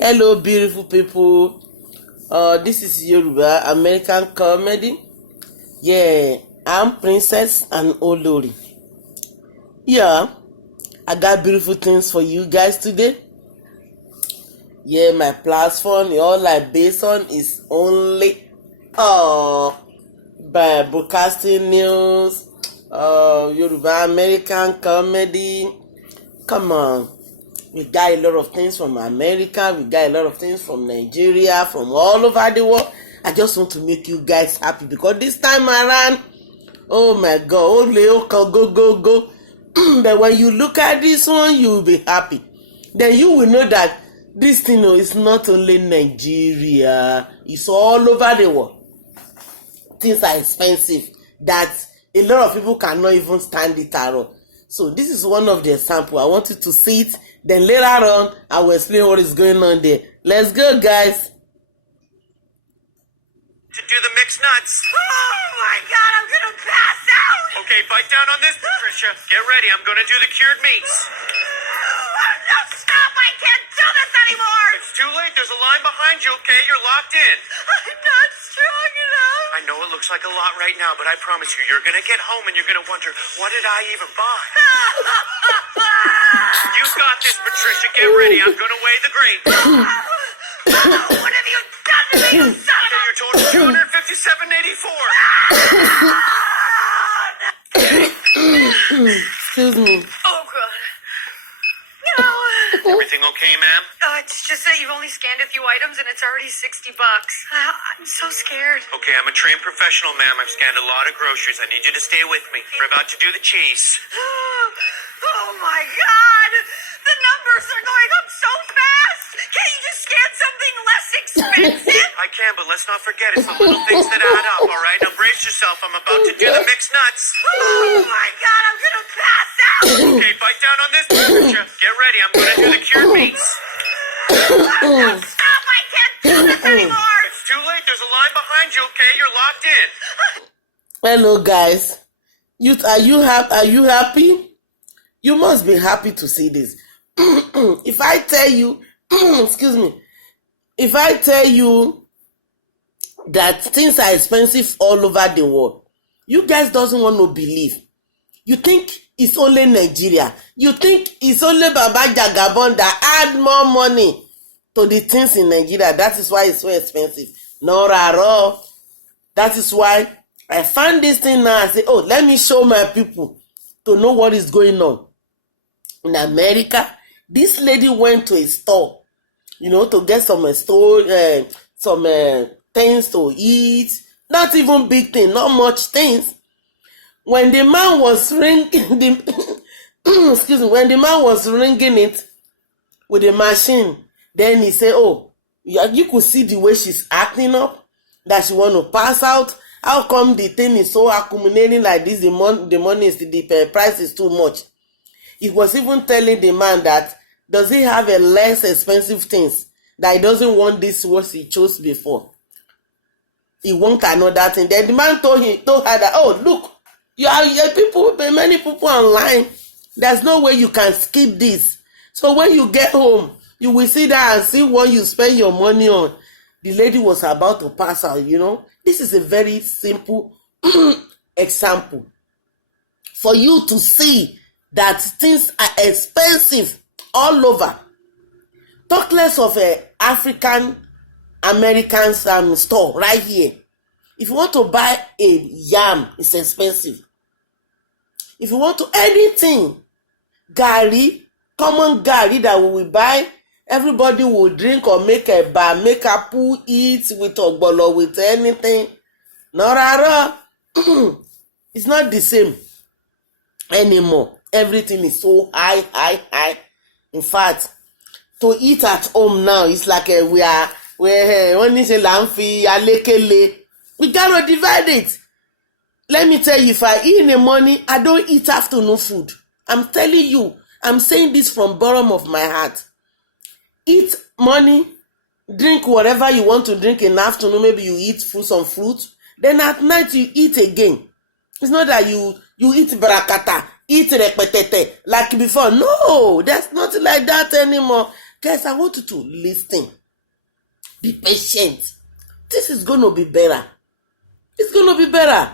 Hello, beautiful people. This is Yoruba American comedy. Yeah, I'm Princess and Olori. Yeah, I got beautiful things for you guys today. Yeah, my platform, all I based on is only by broadcasting news, Yoruba American comedy. Come on. We got a lot of things from America. We got a lot of things from Nigeria, from all over the world. I just want to make you guys happy because this time around, oh my God, go. But when you look at this one, you will be happy. Then you will know that this thing is not only Nigeria, it's all over the world. Things are expensive that a lot of people cannot even stand it at all. So this is one of the examples. I want you to see it. Then later on, I will explain what is going on there. Let's go, guys. To do the mixed nuts. Oh my God, I'm gonna pass out! Okay, bite down on this, Patricia. Get ready, I'm gonna do the cured meats. No, stop! I can't do this anymore! It's too late, there's a line behind you, okay? You're locked in. I'm not strong enough. I know it looks like a lot right now, but I promise you're gonna get home and you're gonna wonder, what did I even buy? You got this, Patricia. Get ready, I'm gonna weigh the grapes. What have you done to me, you son of a... Your total 257.84. Excuse me. Oh, God. No. Everything okay, ma'am? It's just that you've only scanned a few items and it's already $60. I'm so scared. Okay, I'm a trained professional, ma'am. I've scanned a lot of groceries. I need you to stay with me. We're about to do the cheese. Oh, my God. The numbers are going up so fast. Can't you just scan something less expensive? I can, but let's not forget it's the little things that add up, all right? Now brace yourself. I'm about to do the mixed nuts. Oh, my God. I'm going to pass out. Okay, bite down on this, Patricia. Get ready. I'm going to do the cured meats. No, stop. I can't do this anymore. It's too late. There's a line behind you, okay? You're locked in. Hello, guys. Are you happy? You must be happy to see this. If I tell you, excuse me, if I tell you that things are expensive all over the world, you guys doesn't want to believe. You think it's only Nigeria. You think it's only Baba Jagabon that add more money to the things in Nigeria. That is why it's so expensive. No, rara. That is why I found this thing now. I say, oh, let me show my people to know what is going on. In America, this lady went to a store, to get some things to eat. Not even big thing, not much things. When the man was ringing when the man was ringing it with the machine, then he said, "Oh, you could see the way she's acting up, that she want to pass out. How come the thing is so accumulating like this? The money is the price is too much." He was even telling the man that does he have a less expensive things that he doesn't want this what he chose before. He want another thing. Then the man told her that, oh, look, many people online. There's no way you can skip this. So when you get home, you will sit down and see what you spend your money on. The lady was about to pass out, This is a very simple example for you to see that things are expensive all over. Talk less of a African American store right here. If you want to buy a yam, it's expensive. If you want to anything, gari, common gari that we will buy, everybody will drink or make a bar, make a pool, eat with ogbolo, with anything. No, rara. It's not the same anymore. Everything is so high. In fact, to eat at home now, it's like we cannot divide it. Let me tell you, if I eat in the morning, I don't eat afternoon food. I'm telling you, I'm saying this from bottom of my heart. Eat morning, drink whatever you want to drink in the afternoon. Maybe you eat some fruit. Then at night you eat again. It's not that you eat brakata, eat repetete like before. No, there's nothing like that anymore. Guys, I want you to listen. Be patient. This is going to be better. It's going to be better.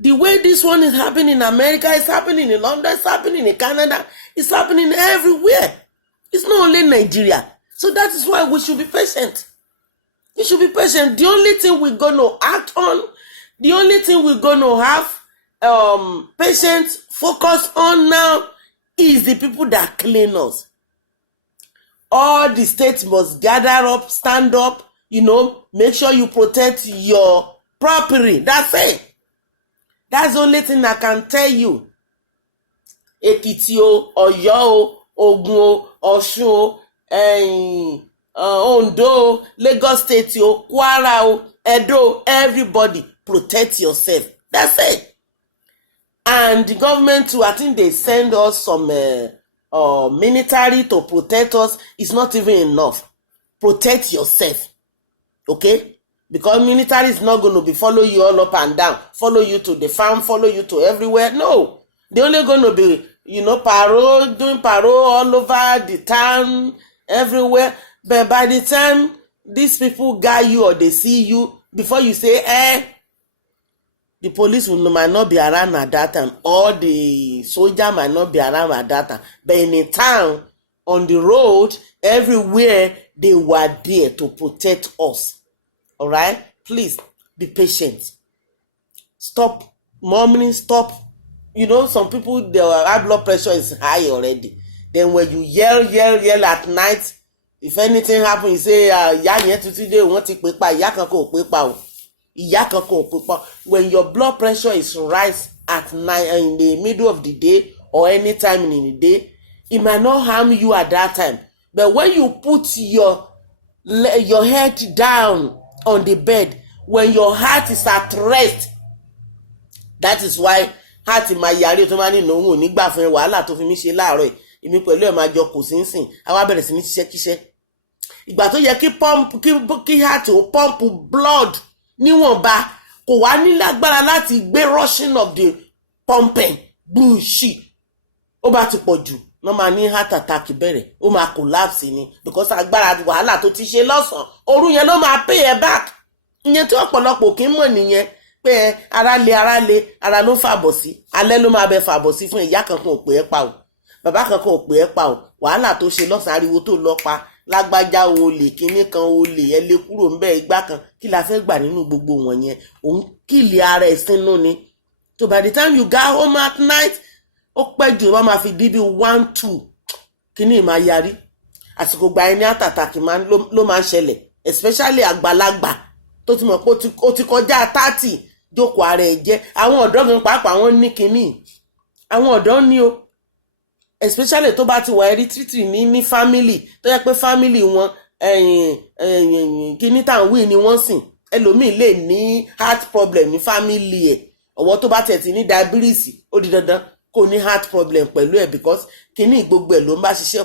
The way this one is happening in America, it's happening in London, it's happening in Canada, it's happening everywhere. It's not only Nigeria. So that is why we should be patient. You should be patient. The only thing we're going to act on, the only thing we're going to have patience focus on now is the people that clean us. All the states must gather up, stand up, make sure you protect your property. That's it. That's the only thing I can tell you. Ekiti o, Oyo o, Ogun o, Osun o, Ondo, Lagos State o, Kwara o, Edo, everybody protect yourself. That's it. And the government too, I think they send us some military to protect us. It's not even enough. Protect yourself. Okay? Because military is not going to be follow you all up and down, follow you to the farm, follow you to everywhere. No. They're only going to be, doing parole all over the town, everywhere. But by the time these people guide you or they see you, before you say, the police might not be around at that time, or the soldier might not be around at that time. But in a town, on the road, everywhere, they were there to protect us. All right? Please be patient. Stop murmuring, stop. Some people, their high blood pressure is high already. Then when you yell at night, if anything happens, you say, when your blood pressure is rise at night in the middle of the day or any time in the day, it might not harm you at that time. But when you put your head down on the bed, when your heart is at rest, that is why heart máa yàrí tó máa ní ìnáwó nígbà fún wàhálà tó fi mí ṣe láàárọ̀ èmi pẹ̀lú ẹ̀ máa jọ kò sínsìn àwa bẹ̀rẹ̀ sí ní ṣiṣẹ́ ìgbà tó yẹ kí heart ó pump blood níwọ̀nba kò wá ní lágbára láti gbé rushing of the pumping bullshit ó bá ti pọ̀ jù wọ́n máa ní heart attack bẹ̀rẹ̀ ó máa collapse ni because agbára wàhálà tó ti ṣe lọ́sàn-án òru yẹn ló máa pay ẹ back ìyẹn tí ọ̀pọ̀lọpọ̀ kì í mọ̀ nìyẹn pé ara ló fàbọ̀ sí alẹ́ ló máa bẹ fàbọ̀ sí fún ìyá kankan ò pè é pa o bàbá kankan ò pè é pa o wàhálà tó ṣe lọ́sàn-án ariwo tó lọ pa lágbájá olè kinní kan olè ẹ lè kúrò ńbẹ̀ igbá kan kí la fẹ́ gbà nínú gbogbo wọn yẹn òun kìlì ara ẹ̀ sínú ni so by the time you go home at night ó pẹ́ jù wọ́n máa fi díbí 1-2 kinní máa yarí àsìkò gba ẹni àtàtàkì ló máa ń ṣẹlẹ̀ especially àgbàlagbà tó ti mọ̀ pé ó ti kọjá 30 jókòó ara ẹ̀ jẹ́ àwọn ọ̀dọ́ gan pàápàá wọ́n ní kinní àwọn ọ̀dọ́ ní o especially tó bá ti wà hereditary ní family tó yẹ pé family wọn kinní tàn wí ni wọ́n sìn ẹlòmíì lè ní heart problem ní family ẹ̀ ọ̀wọ́ tó bá tẹ̀ ti ní diabetes ó di dandan kò ní heart problem pẹ̀lú ẹ̀ because kinní gbogbo ẹ̀ ló ń bá ṣiṣẹ́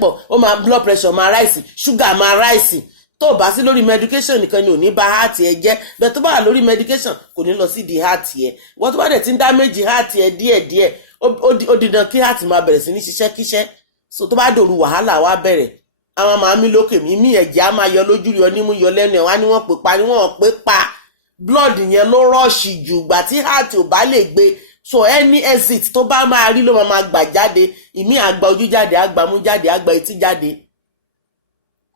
pọ̀ ó máa blood pressure máa rise sugar máa rise tó bá sí lórí medication nìkan ni ò ní bà heart ẹ jẹ́ bẹ́ẹ̀ tó bá wà lórí medication kò ní lọ sí di heart ẹ wọ́n tó bá dẹ̀ ti ń damage heart ẹ díẹ̀díẹ̀ ó di dandan kí heart máa bẹ̀rẹ̀ sí ní ṣiṣẹ́ kíṣẹ́ so tó bá dòru wàhálà wá bẹ̀rẹ̀ àwọn máa mí lókè mí ẹ̀jẹ̀ á máa yọ lójú yọ nímú yọ lẹ́nu ẹ̀ wá ní wọ́n pè pa ní wọ́n pè pa blood yẹn ló rush jù gbà tí heart ò bá lè gbé so any exit tó bá máa rí ló máa gbà jáde ìmí àgbà ojú jáde àgbà mú jáde àgbà etí jáde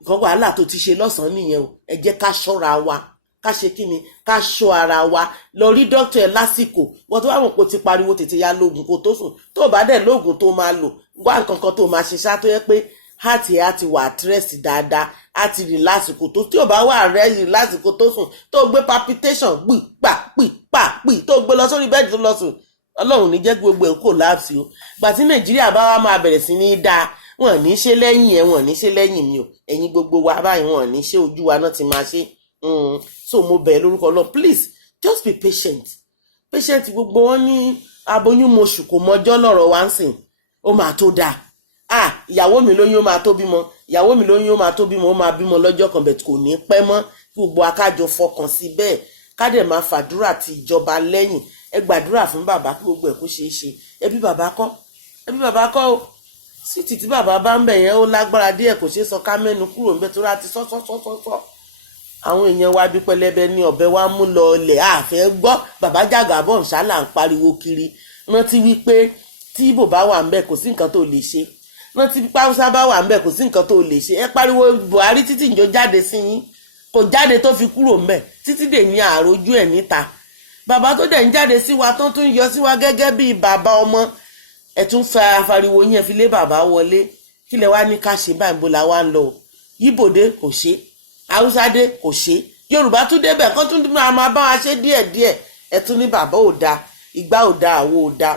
nǹkan wàhálà tó ti ṣe lọ́sàn-án nìyẹn o ẹ jẹ́ ká ṣọ́ra wa ká ṣe kí ni ká ṣọ́ ara wa lọ rí dókítà ẹ lásìkò wọ́n tó bá mọ̀ pé ó ti pariwo tètè ya lóògùn kó tó sùn tó o bá dẹ̀ lóògùn tó máa lò wá nǹkan kan tó máa ṣe ṣá tó yẹ pé heart ẹ á ti wà at rest dáadáa á ti rí lásìkò tó tí ò bá wà rẹ́ lásìkò tó sùn tó gbé palpitation pì tó gbé lọ sórí bẹ́ẹ̀dì tó lọ sùn ọlọ́run ní jẹ́ gbogbo ẹ̀ kò láàfin o gbà tí nàìjíríà bá wá máa bẹ̀rẹ̀ sí ní dáa wọn ní ṣe lẹ́yìn ẹ̀ wọn ní ṣe lẹ́yìn mi o ẹ̀yin gbogbo wa báyìí wọn ní ṣe ojú wa náà ti máa ṣe so mo bẹ̀ lórúkọ Ọlọ́run please just be patient gbogbo wọn ní aboyún moṣù kò mọjọ́ lọ́rọ̀ wá ń sìn ó máa tó dáa ìyàwó mi lóyún ó máa tó bímọ ìyàwó mi lóyún ó máa tó bímọ ó máa bímọ lọ́jọ́ kan bẹ̀t kò ní pẹ́ mọ́ gbogbo akájọ fọkàn sí bẹ́ẹ̀ ká dẹ̀ máa fàdúrà ti ìjọba lẹ́yìn ẹ gbàdúrà fún bàbá kí gbogbo ẹ̀ kó ṣeé ṣe ẹbí bàbá kọ́ o síìtì tí bàbá bá ń bẹ̀ yẹn ó lágbára díẹ̀ kò ṣeé sọ ká mẹ́nu kúrò ń bẹ́ tó láti sọ́sọ́sọ́sọ́ àwọn èèyàn wa bí pẹlẹbẹ ní ọ̀bẹ wa mú lọ ọlẹ̀ àfẹ́ gbọ́ bàbá Jàgàbọ̀ ṣálà ń pariwo kiri rántí wípé tí Ìgbò bá wà ń bẹ̀ kò sí nǹkan tó lè ṣe rántí pípa Haúsá bá wà ń bẹ̀ kò sí nǹkan tó lè ṣe ẹ pariwo Buhari títí ìjọ jáde sí yín kò jáde tó fi kúrò ń bẹ̀ títí dè ní àròjú ẹ̀ níta bàbá tó dẹ̀ ń jáde sí wa tán tún yọ sí wa gẹ́gẹ́ bíi bàbá ọmọ ẹ tún fa afariwo yín ẹ fi lé bàbá wọlé kí lẹ wá ní ká ṣe báyìí bó la wá ń lọ Ìgbò dé kò ṣe Haúsá dé kò ṣe Yorùbá tún débẹ̀ kán tún máa bá wa ṣe díẹ̀díẹ̀ ẹ tún ní bàbá ò da ìgbà ò da àwo ò da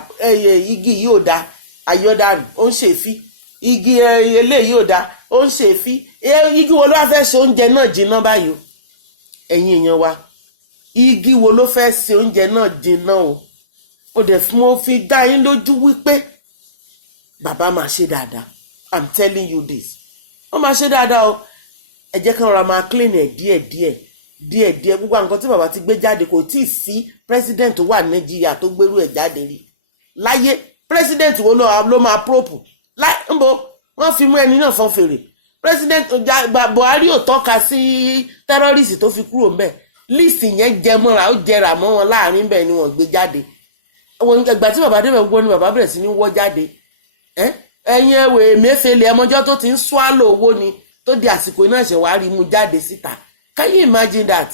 igi yìí ò da ayọ́dànù ó ń ṣèfí igi eléyìí ò da ó ń ṣèfí igi wo ló wá fẹ́ ṣe oúnjẹ náà jiná báyìí ẹ̀yin èèyàn wa igi wo ló fẹ́ ṣe oúnjẹ náà jiná o dẹ̀ fún mo fi dá yín lójú wípé bàbá máa ṣe dáadáa I'm telling you this wọ́n máa ṣe dáadáa o ẹ jẹ́ kí wọ́n ra máa clean ẹ̀ díẹ̀díẹ̀ gbogbo nǹkan tí bàbá ti gbé jáde kò tí ì sí president tó wà ní Nàìjíríà tó gbérú ẹ̀ jáde rí láyé president wo ló máa prope nbo wọ́n fi mú ẹni náà fọ́n fèrè president Buhari ò tọ́ka sí terrorist tó fi kúrò ńbẹ̀ list yẹn jẹ mọ́ra ó jẹrà mọ́ wọn láàrin bẹ́ẹ̀ ni wọ́n gbé jáde ìgbà tí bàbá débẹ̀ gbogbo ni bàbá bẹ̀rẹ̀ sí ní wọ́ jáde ẹ̀yin ẹ̀wẹ̀ Emefiele ẹmọjọ́ tó ti ń swallow owó ni tó di àsìkò iná ẹ̀ṣẹ̀ wàá rí mú jáde síta can you imagine that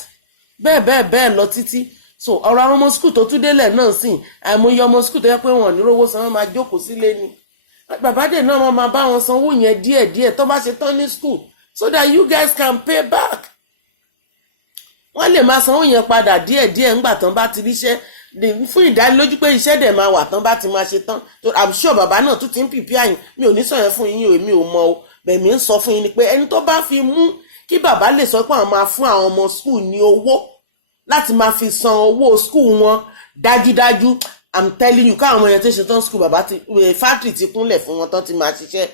bẹ́ẹ̀ lọ títí so ọ̀rọ̀ àwọn ọmọ skul tó tún délẹ̀ náà sìn àìmọye ọmọ skul tó yẹ pé wọn ò ní rówó san wọn máa jókòó sílé ni bàbá dè náà wọn máa bá wọn sanwó yẹn díẹ̀díẹ̀ tó bá ṣe tán ní skul so that you guys can pay back wọ́n lè máa sanwó yẹn padà díẹ̀díẹ̀ ńgbà tán bá ti ríṣẹ́ fún ìdánilójú pé iṣẹ́ dẹ̀ máa wà tán bá ti máa ṣe tán I'm sure bàbá náà tún ti ń pìpì àyìn mi ò ní sọ yẹn fún yín o èmi ò mọ o bẹ̀mí ń sọ fún yín ni pé ẹni tó bá fi mú kí bàbá lè sọ pé àwọn máa fún àwọn ọmọ skul ní owó láti máa fi san owó skul wọn dájúdájú I'm telling you káwọn ọmọ yẹn tó ṣe tán skul bàbá ti fátìrì ti kúnlẹ̀ fún wọn tán ti máa ṣiṣẹ́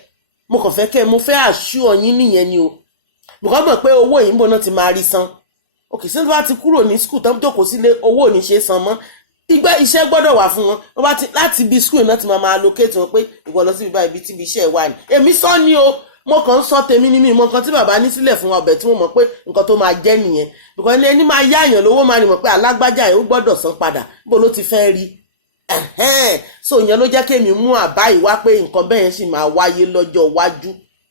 mo kàn fẹ́ kẹ́ mo fẹ́ àṣù ọyìn nìyẹn ni o bùkọ́ mọ̀ pé owó yìí ń bọ̀ náà ti máa rí san òkè sí bá ti kúrò ní skul tán jókòó sílé owó ò ní ṣe san mọ́ iṣẹ́ gbọ́dọ̀ wà fún wọn wọ́n bá ti láti ibi skul náà ti máa allocate wọn pé ìwọ lọ sí ibi báyìí tí ibi iṣẹ́ wà ní èmi sọ ni o mo kàn ń sọ tèmi ní mi mọ nǹkan tí bàbá ní sílẹ̀ fún wa ọbẹ̀ tí mo mọ̀ pé nǹkan tó máa jẹ́ nìyẹn because ẹni máa yá àyàn lówó máa ní mọ̀ pé alágbájá yẹn ó gbọ́dọ̀ san padà bó ló ti fẹ́ rí so ìyẹn ló jẹ́ kémi mú àbá ìwá pé nǹkan bẹ́ẹ̀ yẹn sì máa wáyé lọ́jọ́ iwájú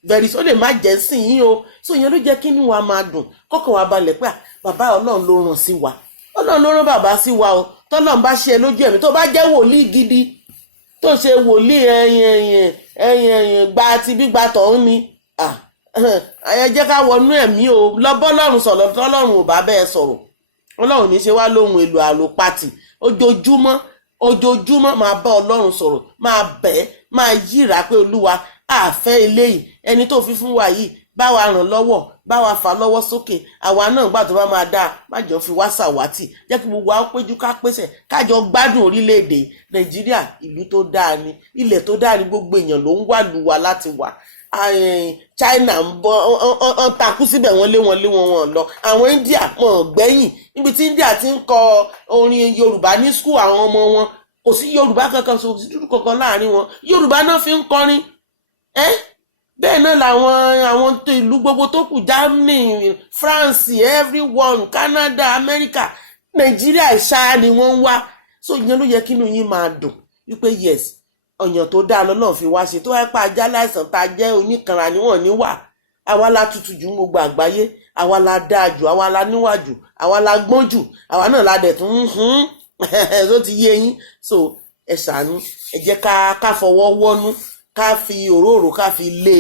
very so lè má jẹ́ sìn yín o so ìyẹn ló jẹ́ kí inú wa máa dùn kọ́kàn wa balẹ̀ pé bàbá Ọlọ́run ló ràn sí wa Ọlọ́run ló rán bàbá sí wa o tọ́lọ́run bá ṣe lójú ẹ̀mí tó bá jẹ́ wòlíì gidi tó ṣe wòlíì ẹ̀yìn gba ti gbígba tọ̀hún ni ẹ jẹ́ ká wọnú ẹ̀mí o lọ́bọ́ Ọlọ́run sọ̀rọ̀ tọ́lọ́run ò bá bẹ́ẹ̀ sọ̀rọ̀ Ọlọ́run ní ṣe wá lóhun èlò àlòpatì ojoojúmọ́ máa bá Ọlọ́run sọ̀rọ̀ máa bẹ̀ máa yíra pé Olúwa àfẹ́ eléyìí ẹni tó fi fún wa yìí bá wa ràn lọ́wọ́ bá wa fà lọ́wọ́ sókè àwa náà gbà tó bá máa dáa má jọ fi wá ṣàwátì jẹ́ kí gbogbo wa péjú ká pèsè kájọ gbádùn orílẹ̀-èdè Nàìjíríà ìlú tó dáa ni ilẹ̀ tó dáa ni gbogbo èèyàn ló ń wà lù wá láti wà China ń bọ̀ ọ́n takú síbẹ̀ wọ́n lé wọn lọ àwọn India wọn gbẹ́yìn níbi tí India ti ń kọ orin Yorùbá ní skul àwọn ọmọ wọn kò sí Yorùbá kankan kò sí dúdú kankan láàrin wọn Yorùbá náà fi ń kọrin bẹ́ẹ̀ náà àwọn ìlú gbogbo tó kù Germany France everyone Canada America Nàìjíríà ṣáá ni wọ́n ń wá so ìyẹn ló yẹ kínú yín máa dùn wípé yes ọ̀yàn tó dáa lọ́nà fi wá ṣe tó wáá pa ajá láìsàn tá a jẹ́ oníkanra níwọ̀n níwà àwa la tutù jù gbogbo àgbáyé àwa la dáa jù àwa la níwà jù àwa la gbọ́n jù àwa náà la dẹ̀ tún tó ti yé yín so ẹ ṣàánú ẹ jẹ́ ká fọwọ́ wọ́nú ká fi òróró ká fi lé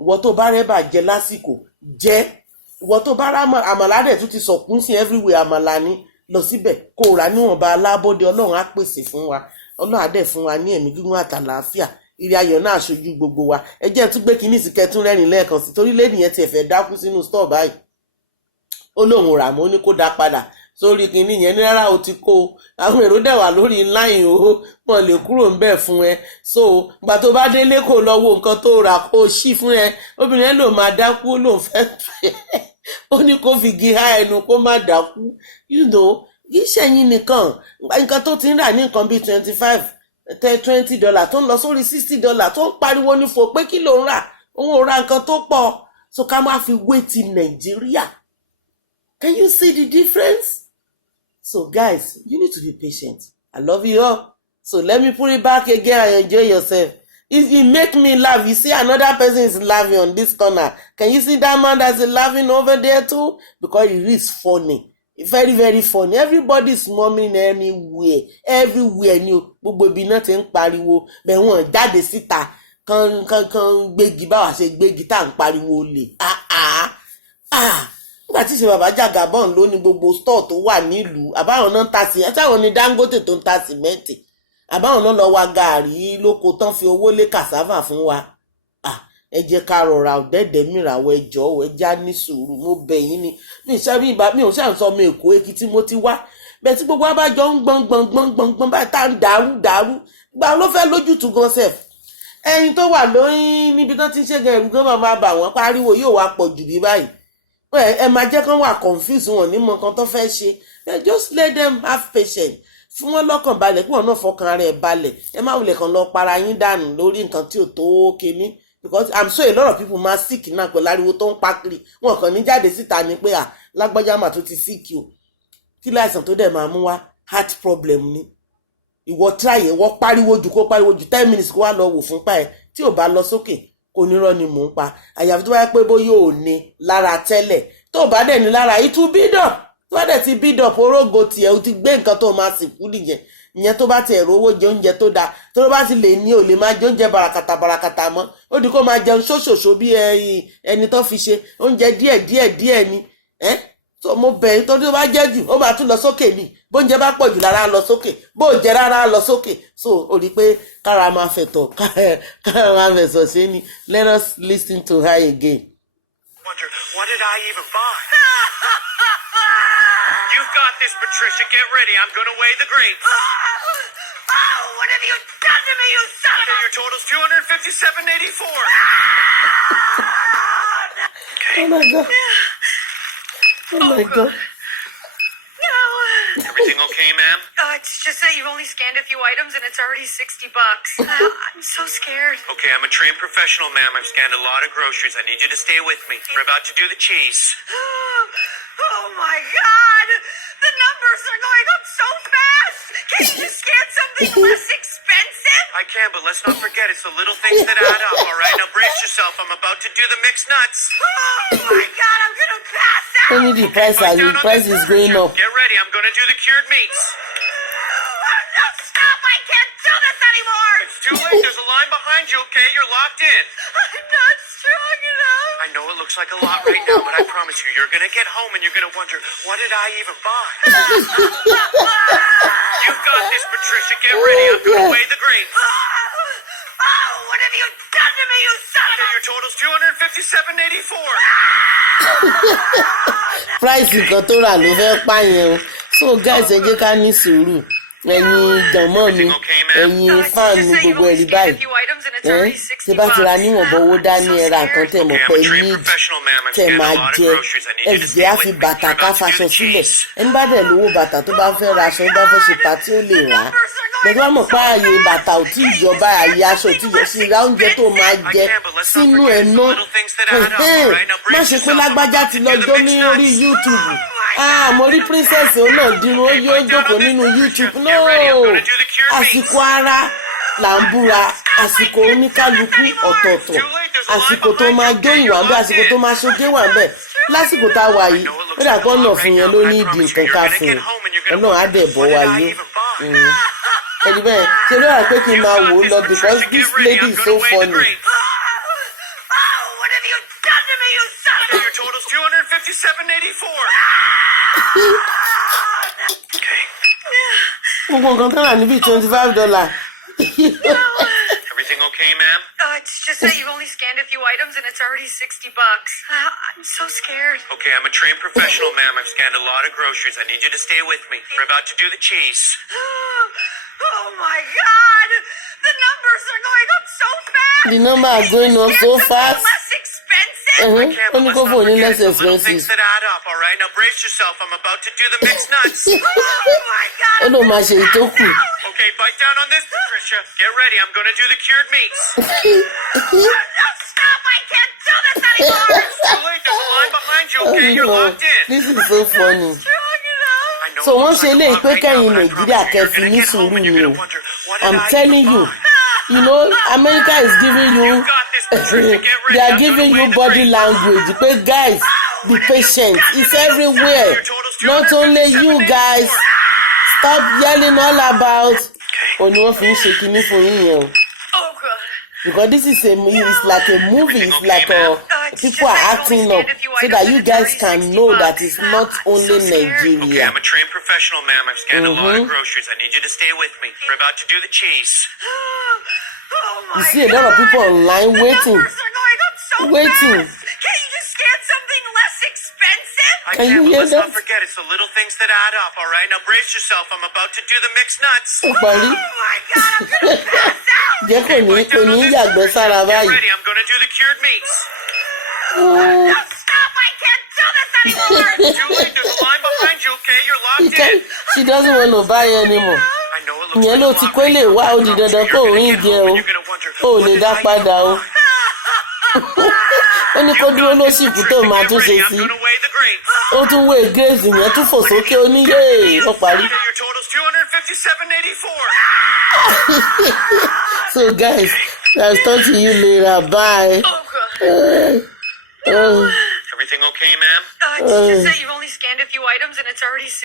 ìwọ tó bá rẹ́bà jẹ lásìkò jẹ ìwọ tó bá rá àmàlà dẹ̀ tún ti sọ̀kún sí everywhere àmàlà ni lọ síbẹ̀ kó rà níwọ̀nba alábọ́dé Ọlọ́run á pèsè fún wa Ọlọ́run á dẹ̀ fún wa ní ẹ̀mí gígùn àtàlàáfíà ìrì ayọ̀ náà aṣojú gbogbo wa ẹ jẹ́ tún gbé kinní sí kẹtún rẹ́rìn lẹ́ẹ̀kan sí torí lẹ́nìí yẹn ti ẹ̀fẹ̀ dákú sínú stọ̀ báyìí ó lóun rà mọ́ ó ní kó dá padà sórí kinní yẹn ní rárá o ti kó àwọn èrò dẹ̀ wà lórí line o wọn lè kúrò ń bẹ̀ fún ẹ so gbà tó bá délé kó lọ wo nǹkan tó rà kó ṣí fún ẹ obìnrin yẹn ló máa dákú ó lóun fẹ́ ó ní kó fi gi há ẹnu kó má dákú kì í ṣẹ̀yìn nìkan nǹkan tó ti ń rà ní nǹkan bíi 25 $20 tó ń lọ sórí $60 tó ń pariwo ní fò pé kí ló ń rà òun ò ra nǹkan tó pọ̀ so ká má fi wé ti Nàìjíríà. Can you see the difference? So guys, you need to be patient. I love you all. So let me put it back again and enjoy yourself. It make me laugh. You see another person is laughing on this corner. Can you see that man that's laughing over there too? Because it is funny. Very, very funny. Everybody is murmuring anywhere. Everywhere ni gbogbo ibi náà ti ń pariwo. Bẹ́ẹ̀ wọ́n jáde síta. Kan gbégi báwa ṣe gbégi tá à ń pariwo olè. Nígbà tí ṣe bàbá Jagabon ló ní gbogbo store tó wà nílùú. Àbáwọn náà ń ta sí. Àtàwọn ni Dangote tó ń ta sìmẹ́ǹtì. Àbáwọn náà lọ wa gàárì lóko tán fi owó lé cassava fún wa. Ẹ jẹ́ ká rọra ọ̀dẹ́dẹ̀ mìràwọ̀ ẹjọ́ ẹja ní sùúrù mo bẹ̀ yín ni mi ò ṣàǹsọ ọmọ Èkó Èkìtì mo ti wá bẹ́ẹ̀ tí gbogbo abájọ ń gbọ̀ngbọ̀ngbọ̀ngbọ̀n báyìí tá ń dàrú gbà ló fẹ́ lójútùú gan sef ẹyin tó wà lóyún níbi tán ti ń ṣe gan ẹ̀rù gan máa bà wọ́n pariwo yóò wá pọ̀ jù bí báyìí ẹ máa jẹ́ kán wà confuse wọn ní mọ nǹkan tó fẹ́ ṣe just let them have patience fún wọn lọ́kàn balẹ̀ kí wọn náà fọkàn ara ẹ̀ balẹ̀ ẹ má wulẹ̀ kàn lọ para yín dànù lórí nǹkan tí ò tó kíní because I'm sure a lot of people ma sick náà pẹ̀lú ariwo tó ń pa kiri wọn kàn ní jáde síta ni pé lágbájá mà tó ti sick o kí láìsàn tó dẹ̀ máa mú wá heart problem ni ìwọ try ìwọ pariwo jù kó pariwo jù 10 minutes kó wá lọ wò fúnpá ẹ tí ò bá lọ sókè kò ní rọ́ ni mò ń pa àyàfi tó bá yẹ pé bóyá ò ní lára tẹ́lẹ̀ tó bá dẹ̀ ní lára ìtú bídọ̀ tó bá dẹ̀ ti bídọ̀ orógo tiẹ̀ o ti gbé nǹkan tó máa sìnkú nìyẹn ìyẹn tó bá ti ẹ̀rọ owó jẹ oúnjẹ tó dáa tó bá ti lè ní ò lè máa jẹ oúnjẹ barakata mọ́ ó di kó máa jẹun ṣóṣòṣò bí ẹni tó fi ṣe oúnjẹ díẹ̀ ni tó mo bẹ̀ tó bá jẹ́ jù ó máa tún lọ sókè ni bóúnjẹ bá pọ̀ jù lára lọ sókè bó jẹ rárá lọ sókè so ó rí pé kára máa fẹ̀tọ̀ kára máa fẹ̀sọ̀ ṣe ni let us listen to her again. Wonder, what did I even buy? You've got this, Patricia. Get ready. I'm going to weigh the grapes. Oh, what have you done to me, you son of a... Your total's $257.84. Oh my God. Oh my God. No. Everything okay, ma'am? It's just that you've only scanned a few items and it's already $60. I'm so scared. Okay, I'm a trained professional, ma'am. I've scanned a lot of groceries. I need you to stay with me. We're about to do the cheese. Oh my God! The numbers are going up so fast! Can you just scan something less expensive? I can, but let's not forget it's the little things that add up, all right? Now brace yourself. I'm about to do the mixed nuts. Oh my God, I'm gonna pass out! Only the price is going up. Get ready. I'm going to do the cured meats. No, stop! I can't do this anymore! It's too late. There's a line behind you, okay? You're locked in. I'm not strong enough. I know it looks like a lot right now, but I promise you're going to get home and you're going to wonder, what did I even buy? You've got this, Patricia. Get ready. I'm going to weigh the grapes. Oh, what have you done to me, you son of a... Your total's $257.84. Price nǹkan tó rà ló fẹ́ pààyàn o so guys ẹ jẹ́ ká ní sùúrù ẹ̀yin jọ̀mọ́ mi ẹ̀yin fáànù gbogbo ẹ̀rí báyìí tí bá ti ra níwọ̀nba owó dání ẹ̀ra nǹkan tẹ̀ mọ̀ pé ní tẹ̀ máa jẹ ẹ̀jẹ̀ á fi bàtà ká faṣọ sílẹ̀ ẹni bá dẹ̀ lówó bàtà tó bá fẹ́ ra aṣọ bá fẹ́ ṣe pàtí ó lè rà á pẹ̀lú wá mọ̀ pé ààyè bàtà ò tí ìjọba ààyè aṣọ tí yọ sí ra oúnjẹ tó máa jẹ sínú ẹ̀ ná má ṣe pé lágbájá ti lọ́jọ́ ní orí YouTube mo rí princess òun náà dirun ó yóò jókòó nínú YouTube no àsìkò ara là ń búra àsìkò oníkálukú ọ̀tọ̀ọ̀tọ̀ àsìkò tó máa jó ìwà ń bẹ àsìkò tó máa ṣoge wà ń bẹ lásìkò tá a wà yìí ó dàgbọ́ náà fún yẹn ló ní ìdí nǹkan ká fún un ọlọ́run á dẹ̀ bọ́ wa yó ẹni bẹ́ẹ̀ ṣe ló rà pé kí n máa wò ó lọ because this lady is so funny. Your total's $257.84. Gbogbo nǹkan tó rà níbi $25. Everything okay, ma'am? It's just that you've only scanned a few items and it's already $60. I'm so scared. Okay, I'm a trained professional, ma'am. I've scanned a lot of groceries. I need you to stay with me. We're about to do the cheese. Oh my God! The numbers are going up so fast! The numbers are going up so fast. Less expensive? My camera, Only let's go not for the forget less it's the little things expensive. that add up, all right? Now brace yourself. I'm about to do the mixed nuts. Oh my God. Ó lóun máa ṣe èyí tó kù. Okay, bite down on this, Patricia. Get ready. I'm going to do the cured meats. No, stop. I can't do this anymore. It's too late. There's a line behind you, okay? You're locked in. This is so funny. Strong enough. I know So it wọ́n looks ṣe like a léyìí lot pé right now, kẹ́yìn but I Nàìjíríà promise you, you're kẹfì gonna ní get home sùúrù and you're ni o. gonna wonder, what did I'm I telling even you. buy? You know, America is giving you, You got this, Patricia. Get ready. they are I'm giving gonna you weigh the body grain. language. But guys, be patient. It's everywhere. Your total's Not only you guys. 257.84. Stop yelling all about. Òní wọ́n fi ń ṣe kinní fún yín yẹn o. Oh, God. Because this is it's like a movie. It's like people are acting up so that you guys can know that it's not only Okay, Nigeria. I'm a trained professional, ma'am. I've scanned a lot of groceries. I need you to stay with me. We're about to do the cheese. Oh, my You see a lot of people online The waiting. numbers are going up so Waiting. fast. Can't you just scan something less expensive? I Can you can't, but hear let's not that? forget, it's the little things that add up, all right? Now brace yourself. I'm about to do the mixed nuts. Ó parí. Oh, my God. I'm going to pass out. Jẹ́ kò ní Bite kò down on ní this, yàgbẹ́ sára Patricia. Get báyìí. ready. I'm going to do the cured meats. No, stop. I can't do this anymore. Julie, there's a line behind you, okay? You're She locked can't, in. she doesn't want to buy anymore. I know it looks Ìyẹn like ló a ti lot, pé but lè wá ó di dandan kó òun you're jẹ gonna get home o. and you're gonna wonder, Ó what lè did dá I padà o. even buy? Ó ní kó dúró lóṣìkú tó máa tún ṣe I'm sí. gonna weigh the grapes. Ó tún wé grapes yẹn tún fò sókè ó ní yéè ó parí. Okay, your total's 257.84. So guys, I'll talk to you later. Bye. Oh, God. Uh, Everything okay, ma'am? It's just that you've only scanned a few items and it's already